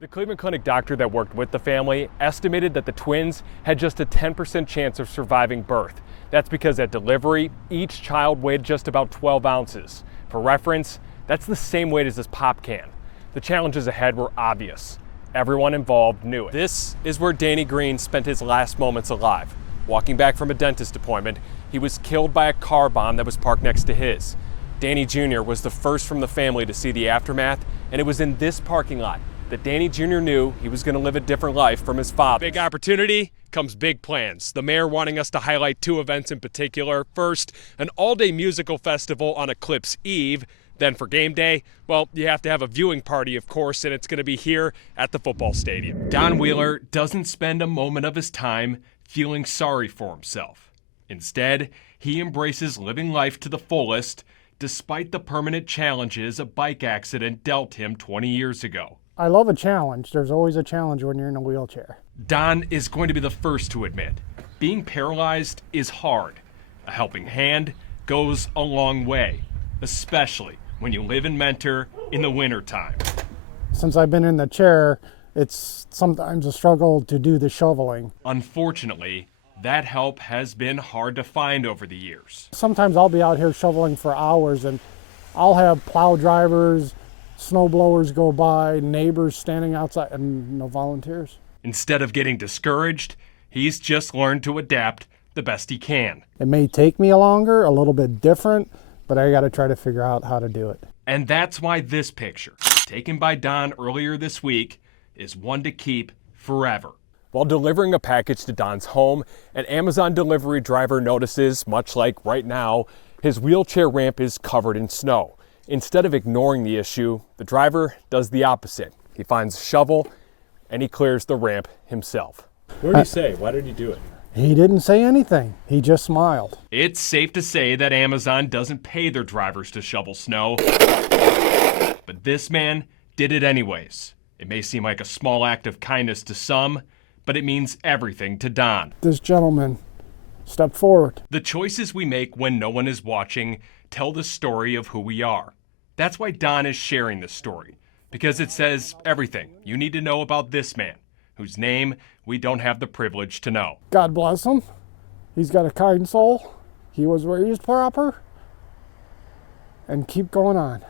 The Cleveland Clinic doctor that worked with the family estimated that the twins had just a 10% chance of surviving birth. That's because at delivery, each child weighed just about 12 ounces. For reference, that's the same weight as this pop can. The challenges ahead were obvious. Everyone involved knew it. This is where Danny Green spent his last moments alive. Walking back from a dentist appointment, he was killed by a car bomb that was parked next to his. Danny Jr. was the first from the family to see the aftermath, and it was in this parking lot that Danny Jr. knew he was going to live a different life from his father. Big opportunity comes big plans. The mayor wanting us to highlight two events in particular. First, an all-day musical festival on Eclipse Eve. Then for game day, well, you have to have a viewing party, of course, and it's going to be here at the football stadium. Don Wheeler doesn't spend a moment of his time feeling sorry for himself. Instead, he embraces living life to the fullest, despite the permanent challenges a bike accident dealt him 20 years ago. I love a challenge. There's always a challenge when you're in a wheelchair. Don is going to be the first to admit, being paralyzed is hard. A helping hand goes a long way, especially when you live and mentor in the wintertime. Since I've been in the chair, it's sometimes a struggle to do the shoveling. Unfortunately, that help has been hard to find over the years. Sometimes I'll be out here shoveling for hours and I'll have plow drivers, snow blowers go by, neighbors standing outside, and no volunteers. Instead of getting discouraged, he's just learned to adapt the best he can. It may take me longer, a little bit different, but I got to try to figure out how to do it. And that's why this picture, taken by Don earlier this week, is one to keep forever. While delivering a package to Don's home, an Amazon delivery driver notices, much like right now, his wheelchair ramp is covered in snow. Instead of ignoring the issue, the driver does the opposite. He finds a shovel and he clears the ramp himself. What did he say? Why did he do it? He didn't say anything. He just smiled. It's safe to say that Amazon doesn't pay their drivers to shovel snow, but this man did it anyways. It may seem like a small act of kindness to some, but it means everything to Don. This gentleman stepped forward. The choices we make when no one is watching tell the story of who we are. That's why Don is sharing this story, because it says everything you need to know about this man, whose name we don't have the privilege to know. God bless him. He's got a kind soul. He was raised proper. And keep going on.